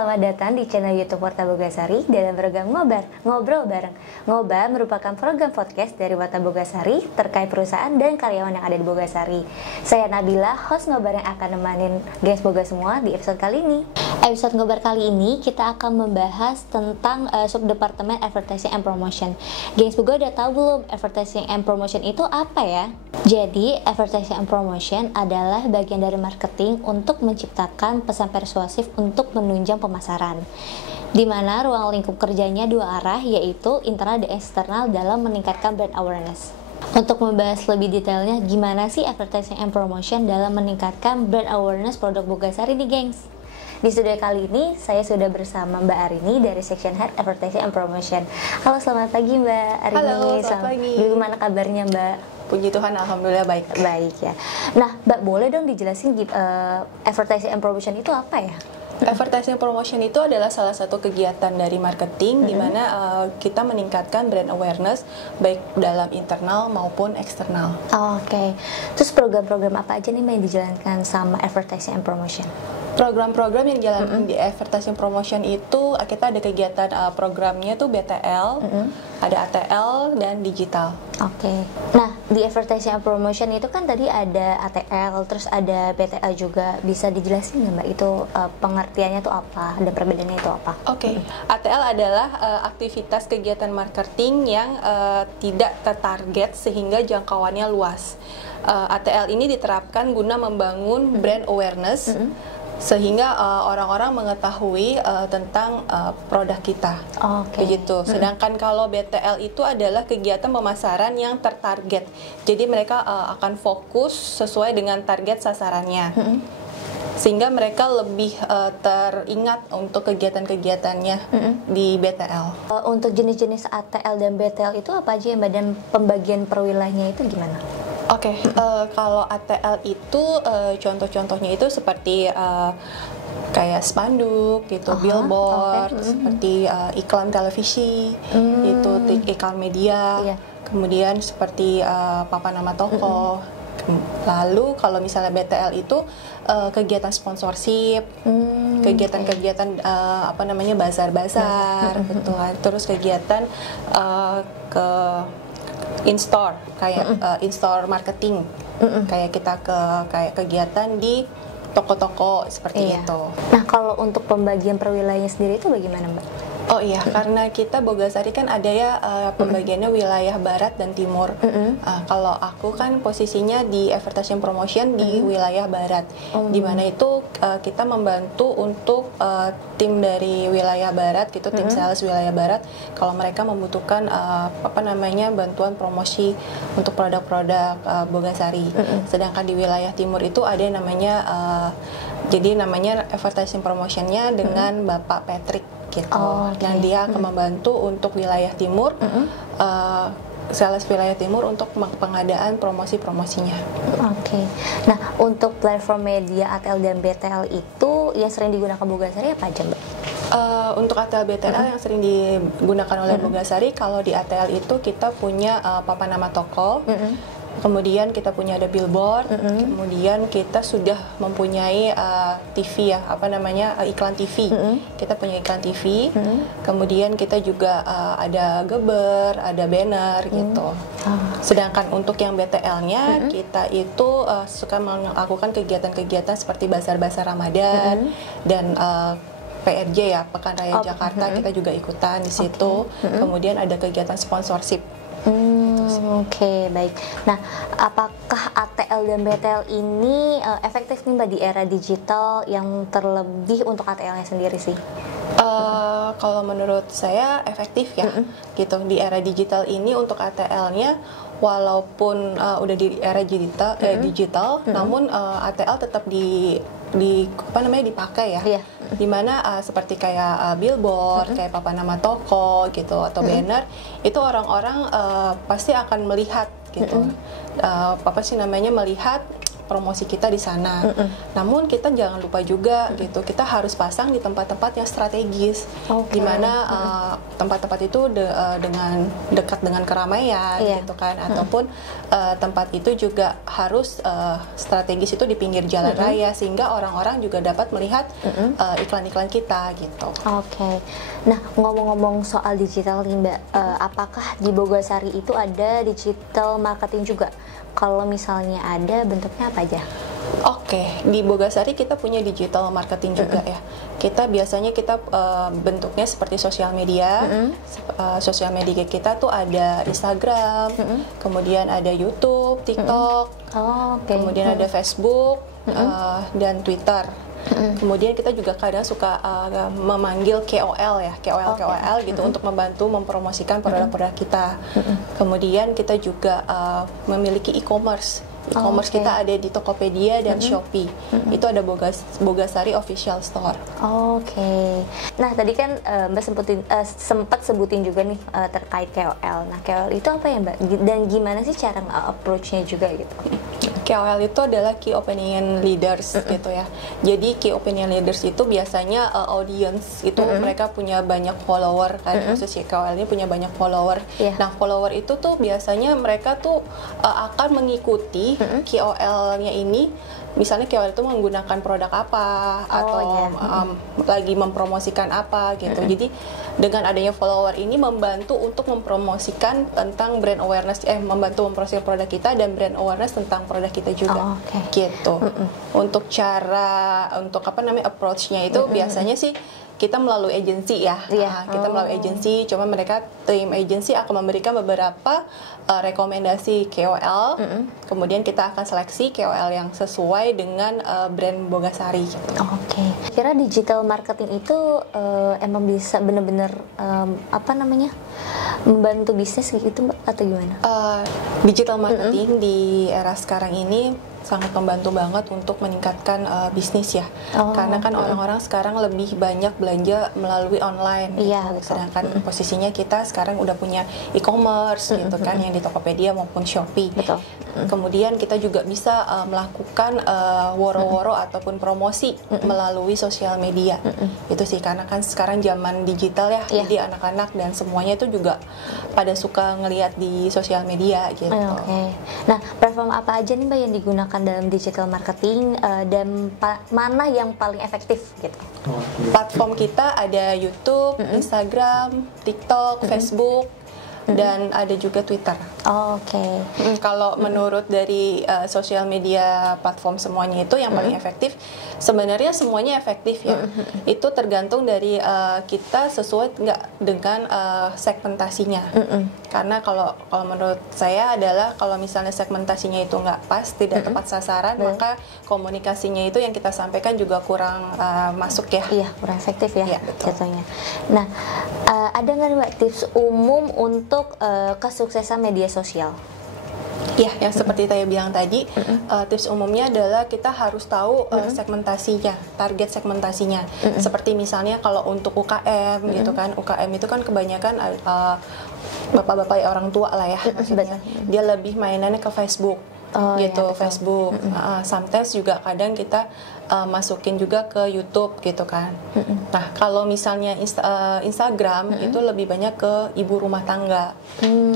selamat datang di channel YouTube Warta Bogasari dalam program Ngobrol Bareng. Ngoba merupakan program podcast dari Warta Bogasari terkait perusahaan dan karyawan yang ada di Bogasari. Saya Nabila, host Ngobar yang akan nemanin guys Boga semua di episode kali ini. Episode Ngobar kali ini kita akan membahas tentang subdepartemen Advertising and Promotion. Gengs Boga udah tahu belum Advertising and Promotion itu apa ya? Jadi, Advertising and Promotion adalah bagian dari marketing untuk menciptakan pesan persuasif untuk menunjang pemasaran, di mana ruang lingkup kerjanya dua arah, yaitu internal dan eksternal dalam meningkatkan brand awareness. Untuk membahas lebih detailnya gimana sih Advertising and Promotion dalam meningkatkan brand awareness produk Bogasari nih gengs. Di studio kali ini saya sudah bersama Mbak Arini dari Section Head Advertising and Promotion. Halo, selamat pagi Mbak Arini. Halo, selamat pagi. Gimana kabarnya Mbak? Puji Tuhan, alhamdulillah baik. Baik ya. Nah, Mbak boleh dong dijelasin Advertising and Promotion itu apa ya? Advertising promotion itu adalah salah satu kegiatan dari marketing di mana kita meningkatkan brand awareness baik dalam internal maupun eksternal. Oke. Terus program-program apa aja nih Mbak yang dijalankan sama Advertising and Promotion? Program-program yang dijalankan di advertising promotion itu kita ada kegiatan programnya tuh BTL, ada ATL dan digital. Oke. Nah, di Advertising and Promotion itu kan tadi ada ATL, terus ada BTL juga. Bisa dijelasin nggak Mbak itu pengertiannya tuh apa dan perbedaannya itu apa? Oke. ATL adalah aktivitas kegiatan marketing yang tidak tertarget sehingga jangkauannya luas. ATL ini diterapkan guna membangun brand awareness sehingga orang-orang mengetahui tentang produk kita. Begitu. Sedangkan kalau BTL itu adalah kegiatan pemasaran yang tertarget. Jadi mereka akan fokus sesuai dengan target sasarannya. Sehingga mereka lebih teringat untuk kegiatan-kegiatannya di BTL. Untuk jenis-jenis ATL dan BTL itu apa aja ya Mbak, dan pembagian perwilayahnya itu gimana? Oke, kalau ATL itu contoh-contohnya itu seperti kayak spanduk gitu, billboard, seperti iklan televisi, itu iklan media, kemudian seperti papan nama toko. Lalu kalau misalnya BTL itu kegiatan sponsorship, kegiatan-kegiatan bazar-bazar, betul. Terus kegiatan ke in-store, kayak in-store marketing, kayak kita kayak kegiatan di toko-toko seperti itu. Nah, kalau untuk pembagian perwilayahnya sendiri itu bagaimana Mbak? Oh iya, karena kita Bogasari kan ada ya pembagiannya wilayah barat dan timur. Kalau aku kan posisinya di advertising promotion di wilayah barat, di mana itu kita membantu untuk tim dari wilayah barat gitu, tim sales wilayah barat. Kalau mereka membutuhkan bantuan promosi untuk produk-produk Bogasari. Sedangkan di wilayah timur itu ada yang namanya jadi namanya advertising promotionnya dengan Bapak Patrick gitu, yang dia akan membantu untuk wilayah timur, sales wilayah timur untuk pengadaan promosi-promosinya. Oke. Nah, untuk platform media ATL dan BTL itu yang sering digunakan Bogasari apa aja Mbak? Untuk ATL BTL yang sering digunakan oleh Bogasari, kalau di ATL itu kita punya papan nama toko. Kemudian kita punya ada billboard, kemudian kita sudah mempunyai TV ya, iklan TV. Kita punya iklan TV, kemudian kita juga ada geber, ada banner gitu. Sedangkan untuk yang BTL-nya, kita itu suka melakukan kegiatan-kegiatan seperti bazar-bazar Ramadan dan PRJ ya, Pekan Raya Jakarta, kita juga ikutan di situ. Kemudian ada kegiatan sponsorship. Oke, baik. Nah, apakah ATL dan BTL ini efektif nih Mbak di era digital, yang terlebih untuk ATL-nya sendiri sih? Kalau menurut saya efektif ya, gitu. Di era digital ini untuk ATL-nya, walaupun udah di era digital, namun ATL tetap dipakai ya. Dimana seperti kayak billboard, kayak papan nama toko gitu, atau banner, itu orang-orang pasti akan melihat gitu. Melihat promosi kita di sana. Namun kita jangan lupa juga gitu, kita harus pasang di tempat-tempat yang strategis, di mana tempat-tempat itu dengan dekat dengan keramaian gitu kan, ataupun tempat itu juga harus strategis itu di pinggir jalan raya sehingga orang-orang juga dapat melihat iklan-iklan kita gitu. Oke. Nah, ngomong-ngomong soal digital nih Mbak, apakah di Bogasari itu ada digital marketing juga? Kalau misalnya ada, bentuknya apa aja? Oke, di Bogasari kita punya digital marketing juga ya. Kita biasanya bentuknya seperti sosial media. Sosial media kita tuh ada Instagram, kemudian ada YouTube, TikTok, kemudian ada Facebook dan Twitter. Kemudian kita juga kadang suka memanggil KOL ya, KOL gitu untuk membantu mempromosikan produk-produk kita. Kemudian kita juga memiliki e-commerce. E-commerce kita ada di Tokopedia dan Shopee. Itu ada Bogasari Official Store. Oke. Nah, tadi kan Mbak sempat sebutin juga nih terkait KOL. Nah, KOL itu apa ya Mbak? Dan gimana sih cara approach-nya juga gitu? KOL itu adalah Key Opinion Leaders gitu ya. Jadi Key Opinion Leaders itu biasanya audience itu mereka punya banyak follower kan, khususnya KOL ini punya banyak follower. Nah, follower itu tuh biasanya mereka tuh akan mengikuti KOL-nya ini. Misalnya KOL itu menggunakan produk apa atau lagi mempromosikan apa gitu. Jadi dengan adanya follower ini membantu untuk mempromosikan tentang brand awareness, membantu mempromosikan produk kita dan brand awareness tentang produk kita juga. Gitu. Untuk approach-nya itu biasanya sih kita melalui agensi ya. Kita melalui agensi, cuma mereka tim agensi akan memberikan beberapa rekomendasi KOL. Kemudian kita akan seleksi KOL yang sesuai dengan brand Bogasari gitu. Kira digital marketing itu emang bisa benar-benar membantu bisnis gitu Mbak, atau gimana? Digital marketing di era sekarang ini sangat membantu banget untuk meningkatkan bisnis ya. Karena kan orang-orang sekarang lebih banyak belanja melalui online. Sedangkan posisinya kita sekarang udah punya e-commerce gitu kan, yang di Tokopedia maupun Shopee. Kemudian kita juga bisa melakukan woro-woro ataupun promosi melalui sosial media. Itu sih, karena kan sekarang zaman digital ya. Jadi anak-anak dan semuanya itu juga pada suka ngelihat di sosial media gitu. Nah, platform apa aja nih Mbak yang digunakan dalam digital marketing dan mana yang paling efektif gitu? Platform kita ada YouTube, Instagram, TikTok, Facebook, dan ada juga Twitter. Kalau menurut dari sosial media platform semuanya itu yang paling efektif, sebenarnya semuanya efektif ya. Itu tergantung dari kita sesuai nggak dengan segmentasinya. Karena kalau menurut saya adalah kalau misalnya segmentasinya itu nggak pas, tidak tepat sasaran, maka komunikasinya itu yang kita sampaikan juga kurang masuk ya. Kurang efektif ya jatuhnya. Nah, ada nggak Mbak tips umum untuk kesuksesan media sosial? Ya, yang seperti saya bilang tadi, tips umumnya adalah kita harus tahu segmentasinya, target segmentasinya. Seperti misalnya kalau untuk UKM gitu kan, UKM itu kan kebanyakan bapak-bapak orang tua lah ya, maksudnya dia lebih mainannya ke Facebook. Facebook. Sometimes juga kadang kita masukin juga ke YouTube gitu kan. Nah, kalau misalnya Instagram itu lebih banyak ke ibu rumah tangga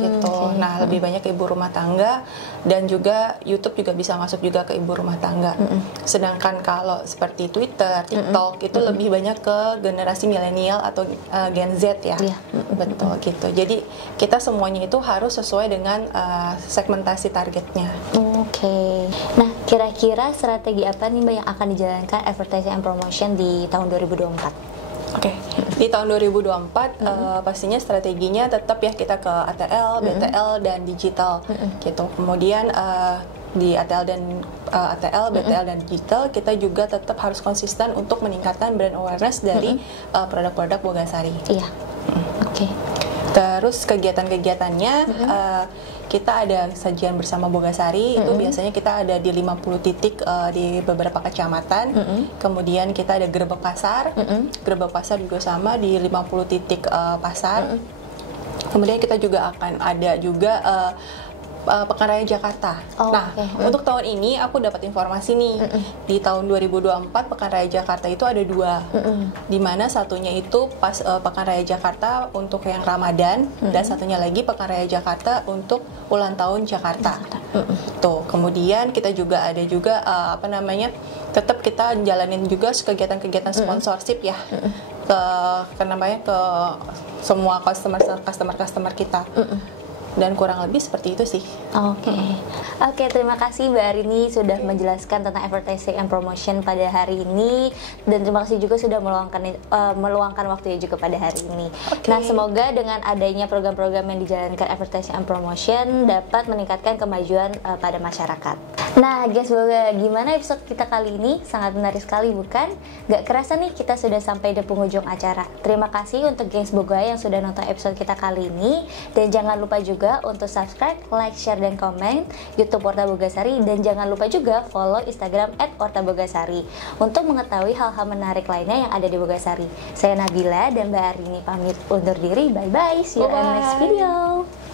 gitu. Nah, lebih banyak ke ibu rumah tangga, dan juga YouTube juga bisa masuk juga ke ibu rumah tangga. Sedangkan kalau seperti Twitter, TikTok itu lebih banyak ke generasi milenial atau Gen Z ya. Betul gitu. Jadi kita semuanya itu harus sesuai dengan segmentasi targetnya. Nah, kira-kira strategi apa nih Mbak yang akan dijalankan advertising and promotion di tahun 2024? Di tahun 2024 pastinya strateginya tetap ya kita ke ATL, BTL, dan digital gitu. Kemudian di ATL, BTL, dan digital kita juga tetap harus konsisten untuk meningkatkan brand awareness dari produk-produk Bogasari. Terus kegiatan-kegiatannya kita ada sajian bersama Bogasari, itu biasanya kita ada di 50 titik di beberapa kecamatan. Kemudian kita ada gerbek pasar. Gerbek pasar juga sama di 50 titik pasar. Kemudian kita juga akan ada juga Pekan Raya Jakarta. Untuk tahun ini aku dapat informasi nih, di tahun 2024 Pekan Raya Jakarta itu ada 2, di mana satunya itu pas Pekan Raya Jakarta untuk yang Ramadan, dan satunya lagi Pekan Raya Jakarta untuk ulang tahun Jakarta. Tuh, kemudian kita juga ada juga tetap kita jalanin juga kegiatan-kegiatan sponsorship ya, ke semua customer kita. Dan kurang lebih seperti itu sih. Oke, terima kasih Mbak Arini sudah menjelaskan tentang advertising and promotion pada hari ini, dan terima kasih juga sudah meluangkan waktunya juga pada hari ini. Nah, semoga dengan adanya program-program yang dijalankan advertising and promotion dapat meningkatkan kemajuan pada masyarakat. Nah, guys, gimana episode kita kali ini? Sangat menarik sekali, bukan? Gak kerasa nih kita sudah sampai di penghujung acara. Terima kasih untuk gengs Boga yang sudah nonton episode kita kali ini, dan jangan lupa juga untuk subscribe, like, share, dan komen YouTube Warta Bogasari, dan jangan lupa juga follow Instagram @wartabogasari untuk mengetahui hal-hal menarik lainnya yang ada di Bogasari. Saya Nabila dan Mbak Arini pamit undur diri. Bye bye. See you in the next video.